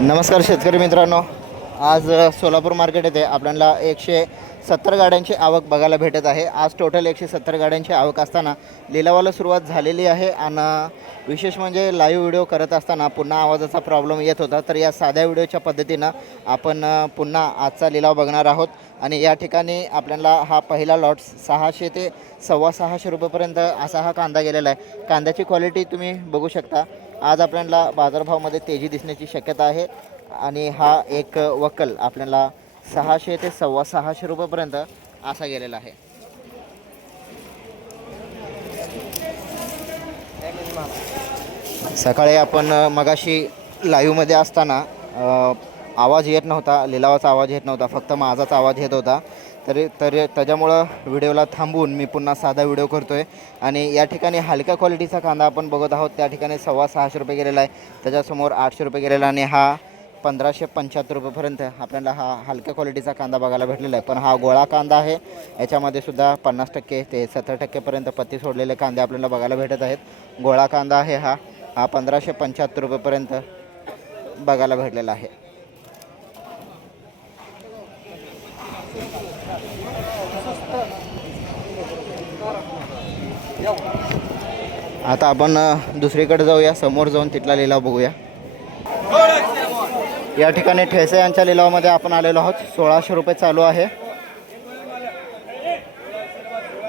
नमस्कार शेतकरी मित्रांनो, आज सोलापूर मार्केट येथे आपल्याला 170 गाड्यांची आवक बघायला भेटत आहे। आज टोटल 170 गाड्यांची आवक असताना लिलावाला सुरुवात झालेली आहे आणि विशेष म्हणजे लाईव्ह व्हिडिओ करत असताना पुन्हा आवाजाचा प्रॉब्लेम येत होता। तर या साध्या व्हिडिओच्या पद्धतीनं आपण पुन्हा आजचा लिलाव बघणार आहोत आणि या ठिकाणी आपल्याला हा पहिला लॉट 600 ते 650 रुपयेपर्यंत असा हा कांदा गेलेला आहे। कांद्याची क्वालिटी तुम्ही बघू शकता। आज आपल्याला बाजारभावामध्ये तेजी दिसण्याची शक्यता आहे आणि हा एक वक्कल आपल्याला 600 ते 650 रुपयेपर्यंत असा गेलेला आहे। सकाळी आपण मगाशी लाईव्हमध्ये असताना आवाज येत नव्हता, लिलावाचा आवाज येत नव्हता, फक्त माझाच आवाज येत होता। तर त्याच्यामुळं व्हिडिओला थांबवून मी पुन्हा साधा व्हिडिओ करतो आहे आणि या ठिकाणी हलक्या क्वालिटीचा कांदा आपण बघत आहोत। त्या ठिकाणी 650 रुपये गेलेला आहे, त्याच्यासमोर 800 रुपये गेलेला आणि हा 1575 रुपयेपर्यंत आपल्याला हा हलक्या क्वालिटीचा कांदा बघायला भेटलेला आहे। पण हा गोळा कांदा आहे, याच्यामध्ये सुद्धा 50% ते 70% पत्ती सोडलेले कांदे आपल्याला बघायला भेटत आहेत। गोळा कांदा आहे हा 1575 रुपयेपर्यंत बघायला भेटलेला आहे। आता आपण दुसरीकडे जाऊया, समोर जाऊन तिथला लिलाव बघूया। या ठिकाणी ठेसे यांच्या लिलावामध्ये आपण आलेलो आहोत। 1600 रुपये चालू आहे।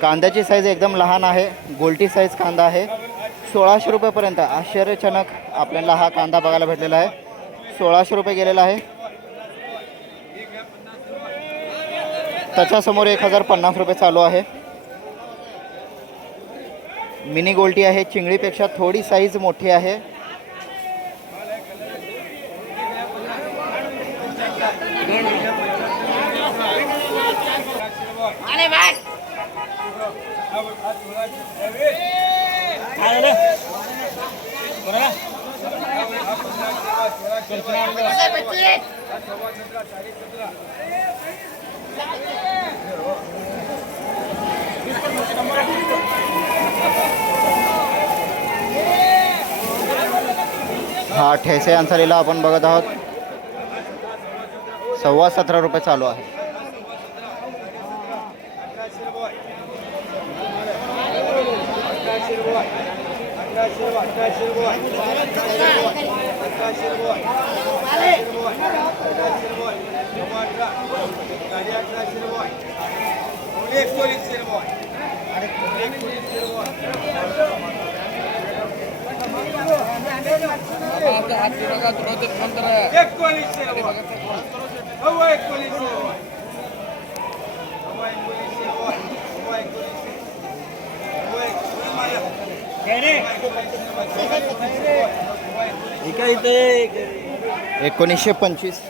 कांद्याची साईज एकदम लहान आहे, गोल्टी साईज कांदा आहे। 1600 रुपयेपर्यंत आश्चर्यजनक आपल्याला हा कांदा बघायला भेटलेला आहे। 1600 रुपये गेलेला आहे। त्याच्यासमोर 1050 रुपये चालू आहे। मिनी गोल्टी आहे, चिंगळीपेक्षा थोडी साईज मोठी आहे। हा ठेसे यांचा लिलाव आपण बघत आहोत। 17.25 रुपये चालू आहे। एकोणीसशे पंचवीस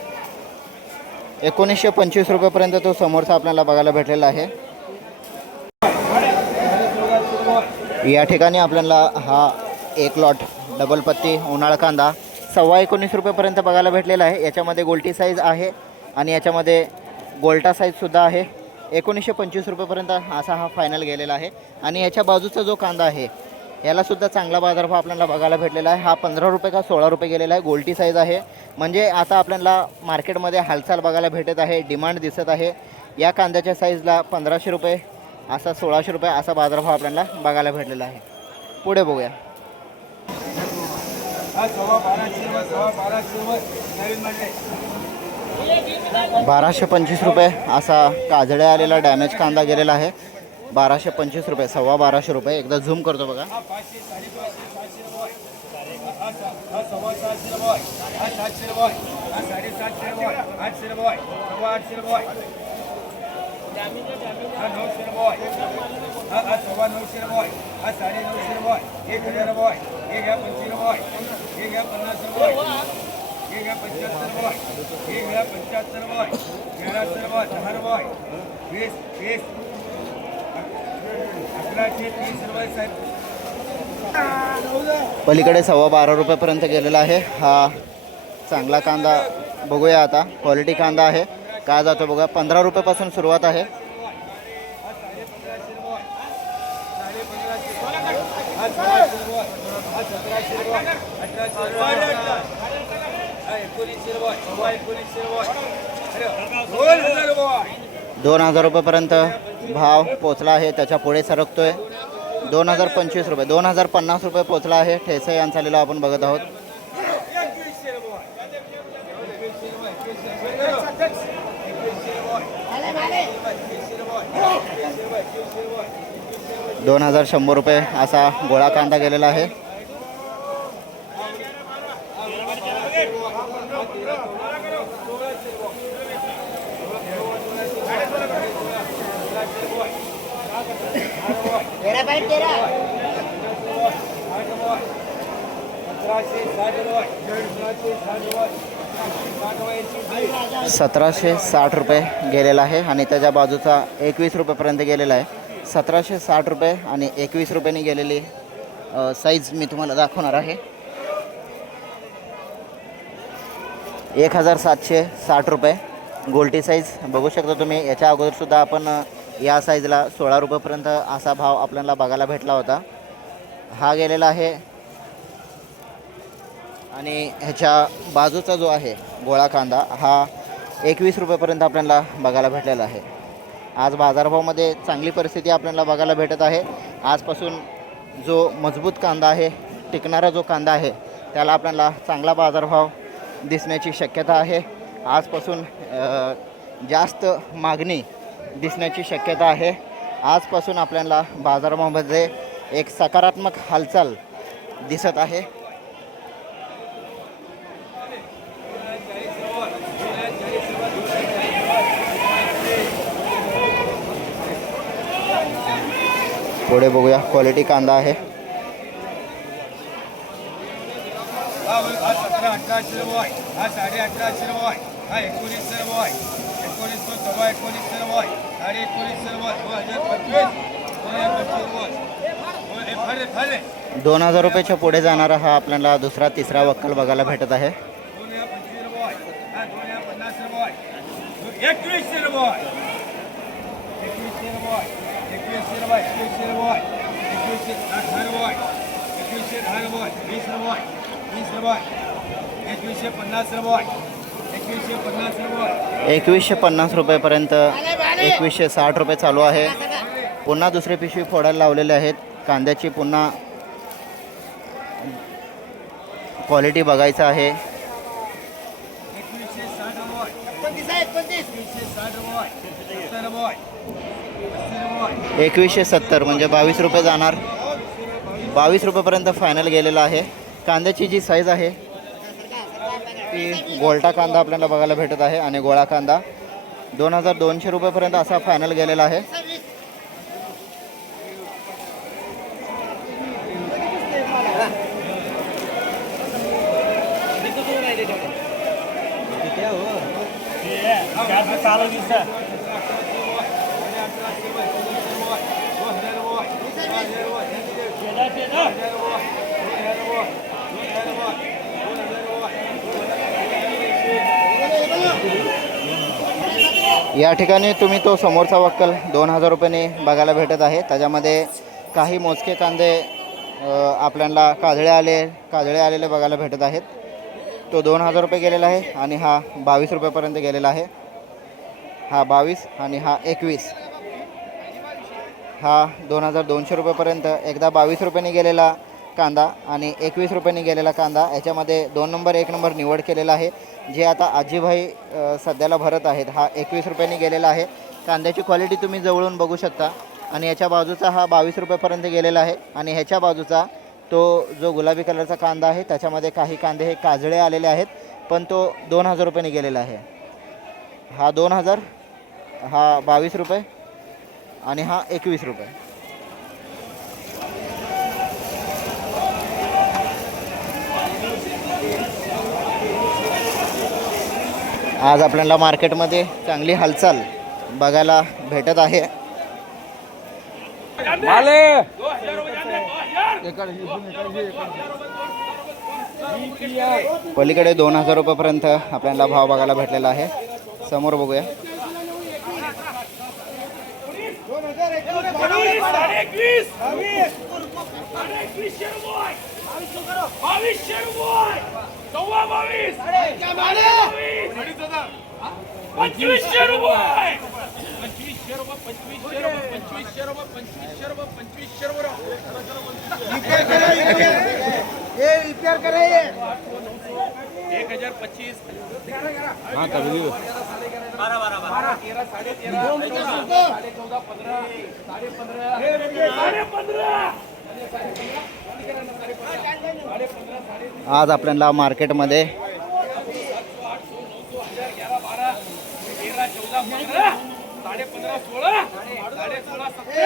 रुपयेपर्यंत तो समोरचा आपल्याला बघायला भेटलेला आहे। या ठिकाणी आपल्याला हा एक लॉट डबल पत्ती उन्हाळा कांदा 19.25 रुपयेपर्यंत बघायला भेटलेला आहे। याच्यामध्ये गोल्टी साईज आहे आणि याच्यामध्ये गोल्टा साईजसुद्धा आहे। 1925 रुपयेपर्यंत असा हा फायनल गेलेला आहे। आणि याच्या बाजूचा जो कांदा आहे यालासुद्धा चांगला बाजारभाव आपल्याला बघायला भेटलेला आहे। हा 15 रुपये का 16 रुपये गेलेला आहे। गोल्टी साईज आहे, म्हणजे आता आपल्याला मार्केटमध्ये हालचाल बघायला भेटत आहे, डिमांड दिसत आहे। या कांद्याच्या साईजला 1500 रुपये असा 1600 रुपये असा बाजारभाव आपल्याला बघायला भेटलेला आहे। पुढे बघूया। 1225 रुपये असा काजळ्या आलेला डॅमेज कांदा गेलेला आहे। 1225 रुपये, 1250 रुपये। एकदा झूम करतो बघा। पलीकडे 12.25 रुपयेपर्यंत गेलेला आहे हा चांगला कांदा। बघूया आता, क्वालिटी कांदा आहे, काय जातो बघा। 15 रुपयापासून सुरुवात आहे। ₹2000 भाव पोचला आहे. त्याच्या पुढे सरकतोय. 2025 ₹2050 पोचला आहे. ठेसे यांचा लिलाव आपण बघत आहोत. 2100 असा गोळा कांदा गेलेला आहे. ₹1760 गेलेला आहे आणि त्याच्या बाजूचा ₹21 गेलेला आहे. ₹1760 आणि ₹21 गेलेली साईज मी तुम्हाला दाखवणार आहे. ₹1760 गोल्टी साईज बघू शकता तुम्ही. याच्या अगोदरसुद्धा आपण या साईजला ₹16 असा भाव आपल्याला बघायला भेटला होता. हा गेलेला आहे आणि ह्याच्या बाजूचा जो आहे गोळा कांदा हा ₹21 आपल्याला बघायला भेटलेला आहे. आज बाजारभावामध्ये चांगली परिस्थिती आपल्याला बघायला भेटत आहे. आजपासून जो मजबूत कांदा आहे, टिकणारा जो कांदा आहे, त्याला आपल्याला चांगला बाजारभाव दिसण्याची शक्यता आहे. आजपासून जास्त मागणी दिसण्याची शक्यता आहे. आजपासून आपल्याला बाजारामध्ये एक सकारात्मक हालचाल दिसत आहे. पुढे बघूया क्वालिटी कांदा आहे. ₹2000 पुढे जाणारा हा आपल्याला दुसरा तिसरा वक्कल बघायला भेटत आहे. ₹2150 पर्यंत ₹2160 चालू आहे. पुन्हा दुसरी पिशवी फोडायला लावलेले आहेत. कांद्याची पुन्हा क्वालिटी बघायचं आहे. ₹2170 म्हणजे ₹22 जाणार. ₹22 पर्यंत फायनल गेलेला आहे. कांद्याची जी साईज आहे ती गोल्टा कांदा आपल्याला बघायला भेटत आहे आणि गोळा कांदा ₹2200 पर्यंत असा फायनल गेलेला आहे. या ठिकाणी तुम्ही तो समोरचा वक्कल ₹2000 बघायला भेटत आहे. त्याच्यामध्ये काही मोजके कांदे आपल्याला काजळे आलेले बघायला भेटत आहेत. तो ₹2000 गेलेला आहे आणि हा ₹22 पर्यंत गेलेला आहे. हा 22 आणि हा 21. हा ₹2200 पर्यंत एकदा ₹22 गेलेला कांदा आणि ₹21 गेलेला कांदा. याच्यामध्ये 2 नंबर 1 नंबर निवड केलेला आहे. जे आता आजीभाई सध्याला भरत आहेत. हा ₹21 गेलेला आहे. कांद्याची क्वालिटी तुम्ही जवळून बघू शकता. आणि याच्या बाजूचा हा ₹22 पर्यंत गेलेला आहे. आणि ह्याच्या बाजूचा तो जो गुलाबी कलरचा कांदा आहे त्याच्यामध्ये काही कांदे हे काजळे आलेले आहेत, पण तो ₹2000 गेलेला आहे. हा 2000, हा ₹22 आणि हा ₹21. आज आपल्याला मार्केटमध्ये चांगली हालचाल बघायला भेटत आहे. पलीकडे ₹2000 पर्यंत आपल्याला भाव बघायला भेटलेला आहे. समोर बघूया. 22 2500 रुपये 2500 रुपये 2500 रुपये 2500 रुपये 2500 रुपये 1025 हाँ कभी 12 12 12 13 आज आपल्याला मार्केटमध्ये 13 14 15 15 16 16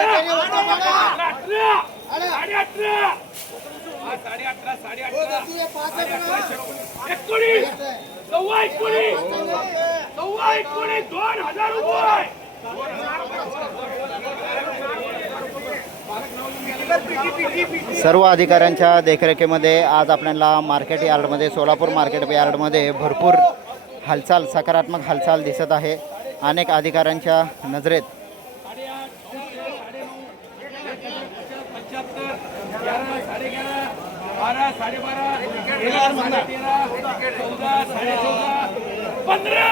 सर्व अधिकाऱ्यांच्या देखरेखीमध्ये आज आपल्याला मार्केट यार्डमध्ये सोलापूर मार्केट यार्डमध्ये भरपूर हालचाल सकारात्मक हालचाल दिसत आहे. अनेक अधिकाऱ्यांच्या नजरेत 15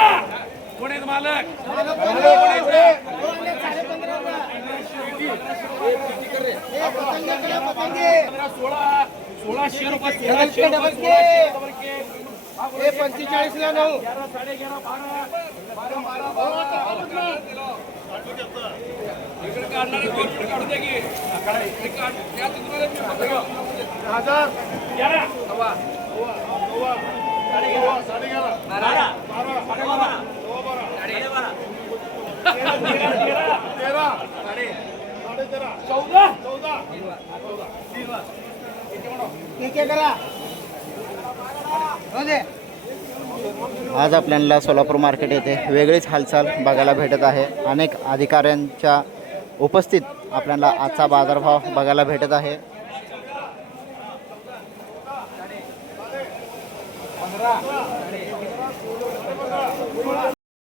कोण आहेत मालक 1600 रुपये 45 ला 9 इकडे काढणारे कोण काढू दे की आज आपल्याला सोलापूर मार्केट येथे वेगळीच हालचाल बघायला भेटत आहे. अनेक अधिकाऱ्यांच्या उपस्थित आपल्याला आजचा बाजारभाव बघायला भेटत आहे.